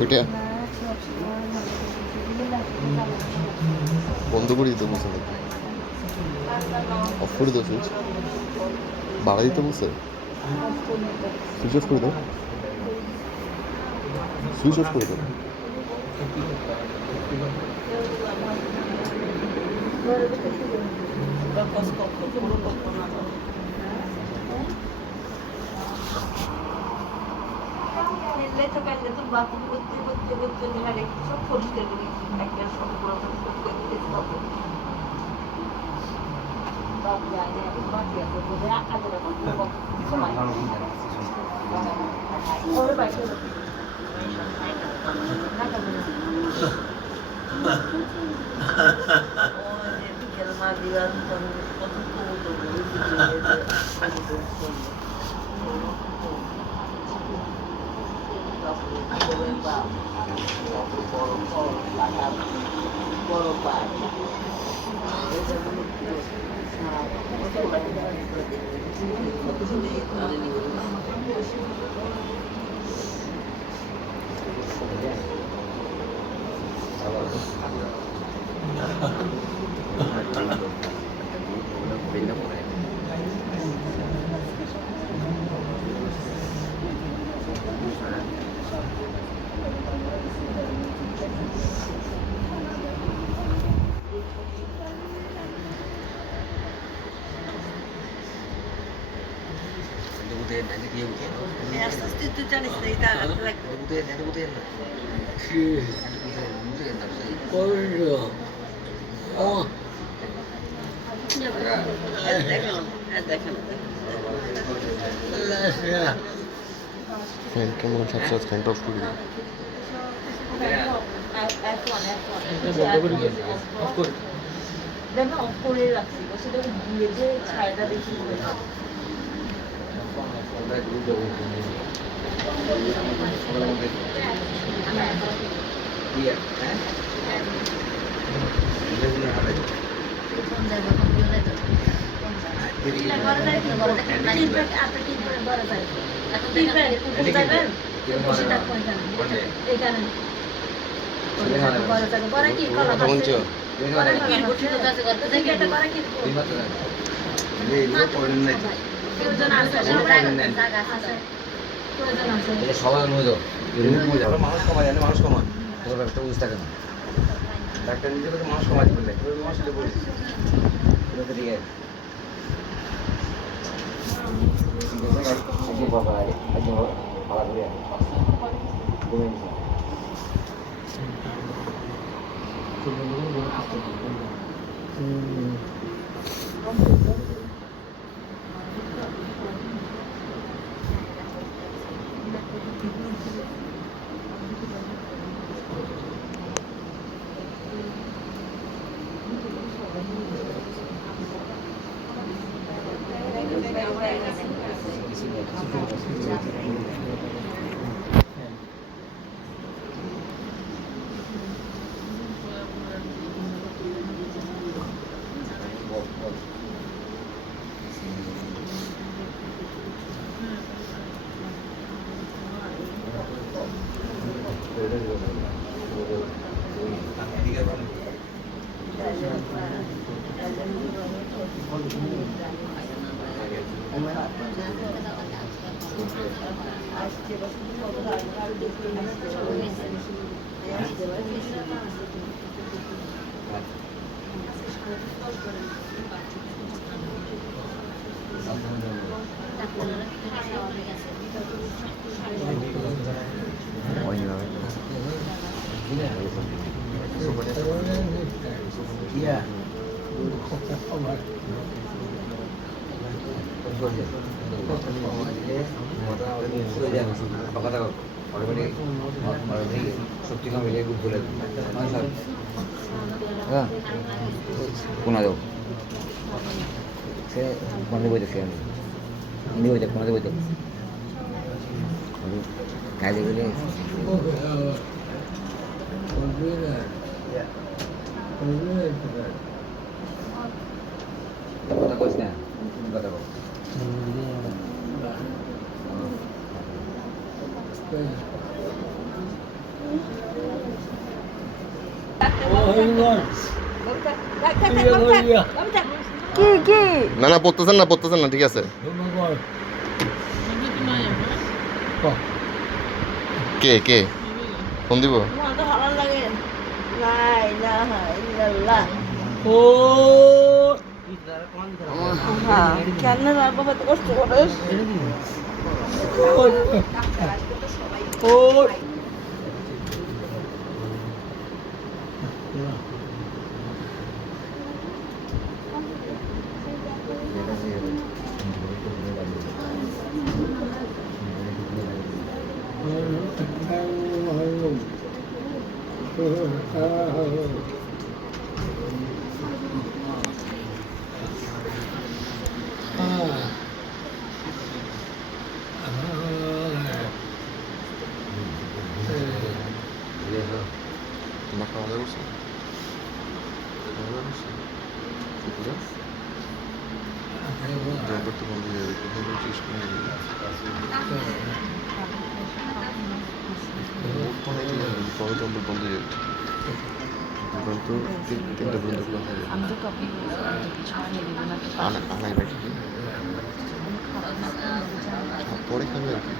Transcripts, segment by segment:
ওইটা বন্ধ করে দিতে বলছে নাকি? অফ করে দাও সুইচ, বাড়াই দিতে বলছে। সুইচ অফ করে দাও, সুইচ অফ করে দাও। বাথরুম করতে করতে করতে সব পরিষ্কার করি, একটা সব পুরো পরিষ্কার করে দিতে হবে। বাবু আগে বাকি আছে বলে আগে সময় ওরে বাইরে tu জানিস না এটা লাগবে ফ্যান কেমন সাথে ফ্যানটা অফ করে দিই। দেখো অফ করে রাখছি, সেটা ঘুরে যে ছায়াটা বেশি করে মানুষ কমায় জানে, মানুষ কমান তোর একটা বুঝতে থাকে না। ডাক্তার নিজে করে মানুষ কমাই দিবে, মানুষ বলিস বাবা ভাড়া করে Iya. Apa kata kau? Orang ini সত্যি কাম মিলে খুব বলে হ্যাঁ কোন আদৌ সে কোনে বইতেছে আমি বইতে কোনে বইতে কাজে গেলে কথা কইস না কথা কও কি না না পড়তেছেন না ঠিক আছে কে কে ফোন দিব ভালো লাগে লা ইলাহা ইল্লাল্লাহ হ্যাঁ কেন বাবা এত কষ্ট করিস তোমার খাওয়া দাওয়া করছো জম্পের তো বন্ধ হয়ে যাবে কোথায় বলছিস পরে জম্পের বন্ধ হয়ে যাবে এখন তো 3টা পর্যন্ত খোলা থাকে আনাই বাইক পরে খাবে আর কি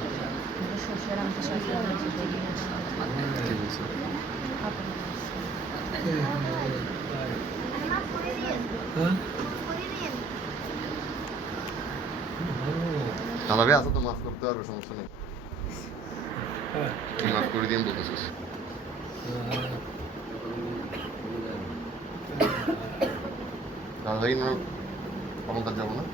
কি বলছে আমাকে আসো তো মাফ করতে পারবে সমস্যা নেই তুই মাফ করে দিয়ে বলতেছিস তাহলে অলঙ্কার যাবো না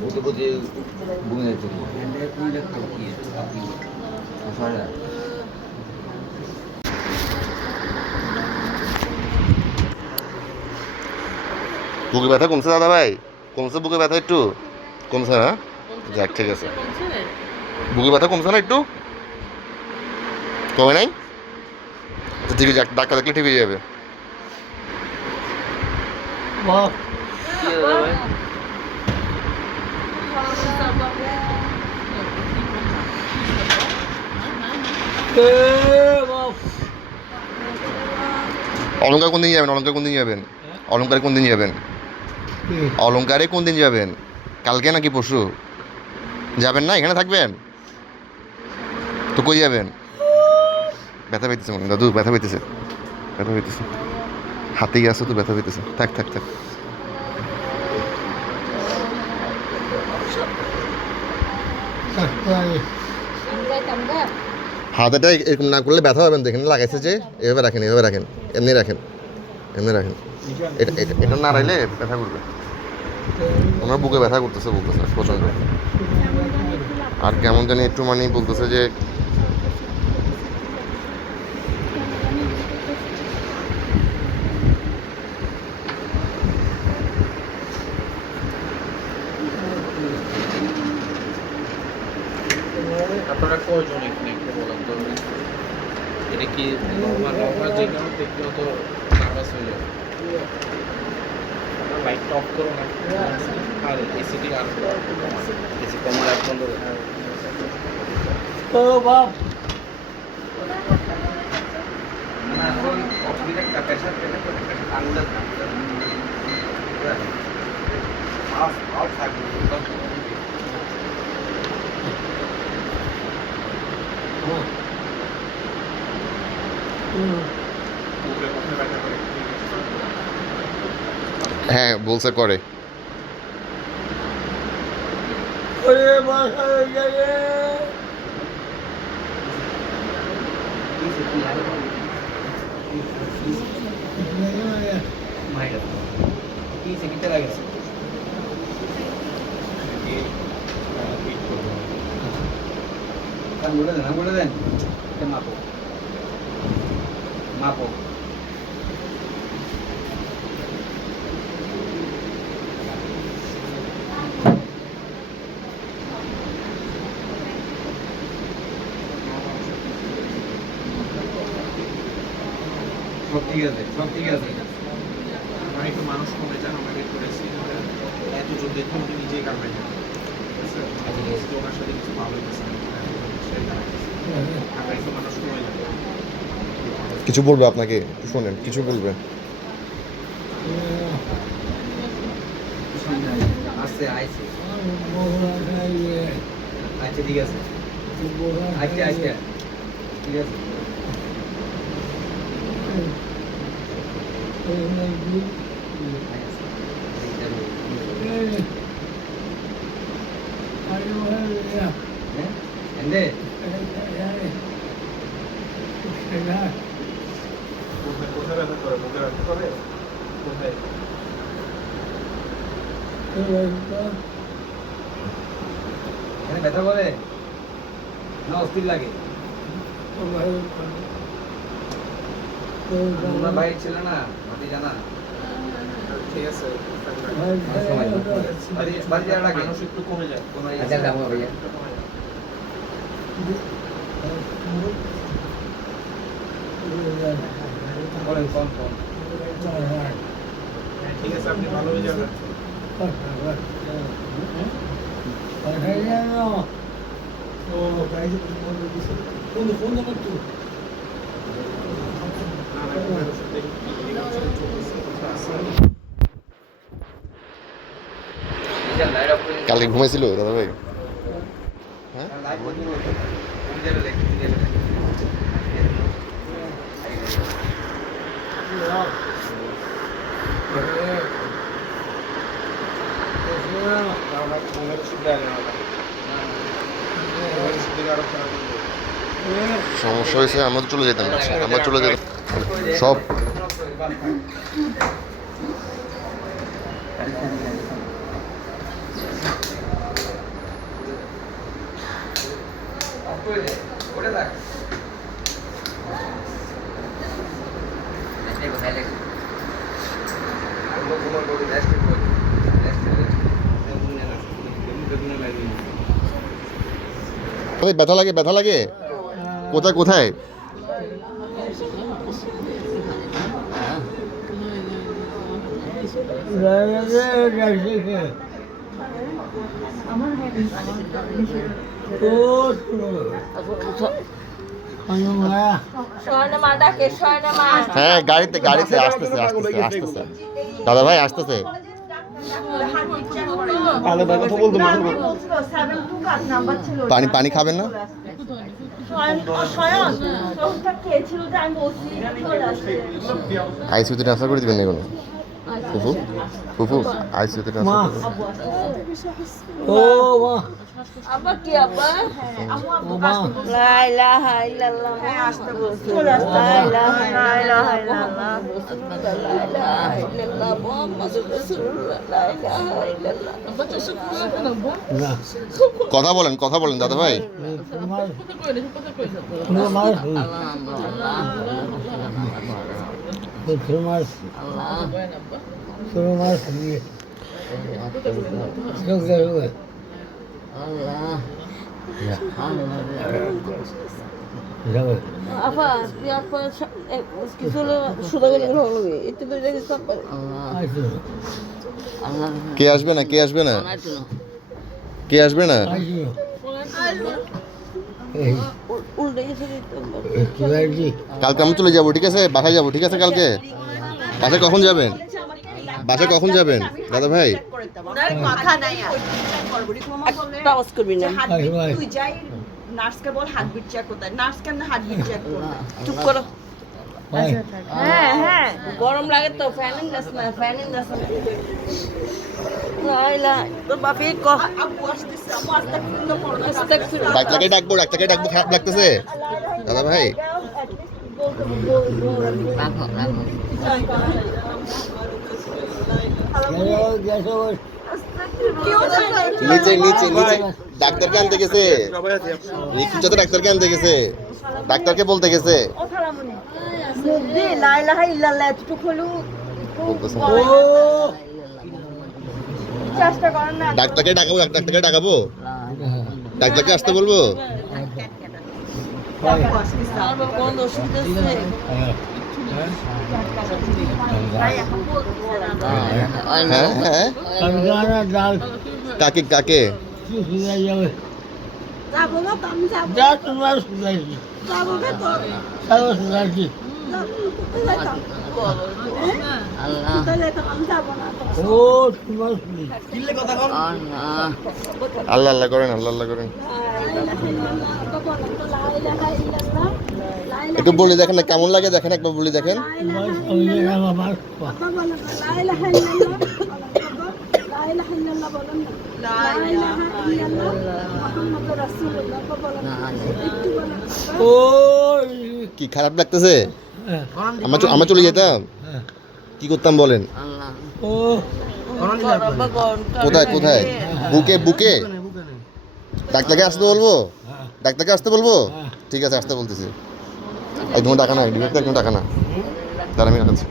butuh bunga itu. Saya. বুকে ব্যথা কমছে দাদা ভাই কমছে বুকে ব্যথা একটু কমছে না যাক ঠিক আছে বুকে ব্যথা কমছে না একটু কমে নাই ঠিক আছে ডাক্তার দেখলে ঠিক হয়ে যাবে অলঙ্কার কোন দিন যাবেন অলঙ্কারে কোন দিন যাবেন অলঙ্কারে কোন দিন যাবেন কালকে নাকি পরশু যাবেন না এখানে থাকবেন তো কই যাবেন ব্যথা পেতেছে মনে দাদু ব্যথা পেতেছে হাতেই আসো তো ব্যথা পেতেছে থাক হাতেটা এরকম না করলে ব্যথা হবেন তো এখানে লাগাইছে যে এভাবে রাখেন এমনি রাখেন এটা না রাখলে ব্যথা করবে ওনার বুকে ব্যথা করতেছে বলতেছে প্রচণ্ড। আর কেমন জানি একটু মানে বলতেছে যে আপনারা কয়জন এখানে একটু বলেন তো? এটা কি নর্মাল যে কারণে দেখলে তো নার্ভাস হয়ে যায়? লাইটটা অফ করো না, আর এসিটি আর এসি কমার এক বন্ধ ও বাপ না এখন অসুবিধা একটা প্রেশার আন্দাজ হাফ হাফ থাকবে হ্যাঁ বলছে করে। কি সেকিতে লাগেছে বলে দেন মাপো মাপো সব ঠিক আছে সব ঠিক আছে আমি একটু মানুষ কমে যান, আমরা বের করেছি এত জোর দেখে উনি নিজেই কামড়ে যান। ঠিক আছে, ওনার সাথে কিছু ভালো হয়েছে আমরা একটু মানুষ কমে যান। কিছু বলবে আপনাকে, একটু শোনেন, কিছু বলবে। আসছে আইছে আচ্ছা ঠিক আছে আচ্ছা আচ্ছা ঠিক আছে എന്തേ কোথায় ব্যথা করে? মুখে ব্যথা করে? কোথায়? এখানে ব্যথা করে না অস্থির লাগে তোমরা বাইরে ছিল না মাটি জানা ঠিক আছে, বাড়ি যাওয়ার আগে মানুষ একটু কমে যায়। আচ্ছা যাবো ভাইয়া বলেন কোন কোন ঠিক আছে, আপনি ভালো হয়ে যাবেন। কালকে ঘুমাইছিল দাদা ভাই? সমস্যা হয়েছে, আমরা তো চলে যেতাম, আমরা চলে যেতাম সব। ওই ব্যথা লাগে, ব্যথা লাগে কোথায় কোথায়? হ্যাঁ গাড়িতে গাড়িতে আসতেছে আসতেছে আসতেছে দাদা ভাই আসতেছে। পানি পানি খাবেন না? আইসিইউতে ট্রান্সফার করে দিবেন না কোনো? ফুফু ফুফু আইসিইউতে মা ট্রান্সফার ও মা আব্বা কি আব্বা ও মা লা ইলাহা ইল্লাল্লাহ লা ইলাহা ইল্লাল্লাহ লা ইলাহা ইল্লাল্লাহ মুহাম্মাদুর রাসূলুল্লাহ লা ইলাহা ইল্লাল্লাহ না কথা বলেন দাদা ভাই তোমার তোমার তোমার তোমার আপা তুই আপা কিছু হলে সুদা করে ভালো লাগে একটু তো জায়গায় সব পারে কে আসবে না কে আসবে না কে আসবে না উল্টে গেছে কালকে আমি চলে যাবো ঠিক আছে বাসায় যাবো ঠিক আছে কালকে বাসায় কখন যাবেন বাসায় কখন যাবেন দাদা ভাই মাথা নাই আর করবি মামা বলে একটা আওয়াজ করবি না হার্টবিট তুই যাই নার্সকে বল হার্টবিট চেক করতে নার্স কেন হার্টবিট চেক করবে চুপ করো হ্যাঁ হ্যাঁ গরম লাগে তো ফ্যান ইন দাস না ফ্যান ইন দাস লাইলা তোর বাপে কহ আব্বু আসতেছে আম্মু আস্তাগফিরুল্লাহ পড়ো আস্তাগফিরুল্লাহ ডাক্তারকে ডাকবো খারাপ লাগতেছে দাদা ভাই নিচে নিচে নিচে ডাক্তারকে আনতে গেছে রিক্সা তো ডাক্তারকে আনতে গেছে ডাক্তারকে বলতে গেছে দে লা ইলাহা ইল্লাল্লাহ এতটুকু হলো বলতেছে চেষ্টা করেন না ডাক্তারকে ডাকাবো ডাক্তারকে আসতে বলবো আব্বু আসতেছে আমার কোন অসুবিধা আছে হ্যাঁ হ্যাঁ ডাল কাকে কাকে শুকাই যাবে যাবো না তো আমি যাবো যা তোমার শুকাইছি যাবো না তো সব শুকাইছি কোথায় যাইতাম কোথায় যাইতাম আমি যাবো না তো ও তোমার আল্লাহ আল্লাহ করেন আল্লাহ আল্লাহ করেন একটু বলে দেখেন না কেমন লাগে দেখেন একবার বলে দেখেন আমার ও কি খারাপ লাগতেছে আমরা চলে যেতাম কি করতাম বলেন ও কোথায় কোথায় বুকে বুকে ডাক্তারকে আসতে বলবো ডাক্তারকে আসতে বলবো ঠিক আছে আসতে বলতেছি একদম টাকা না ডিরেক্ট একদম টাকা না দাঁড়া আমি রাখাচ্ছি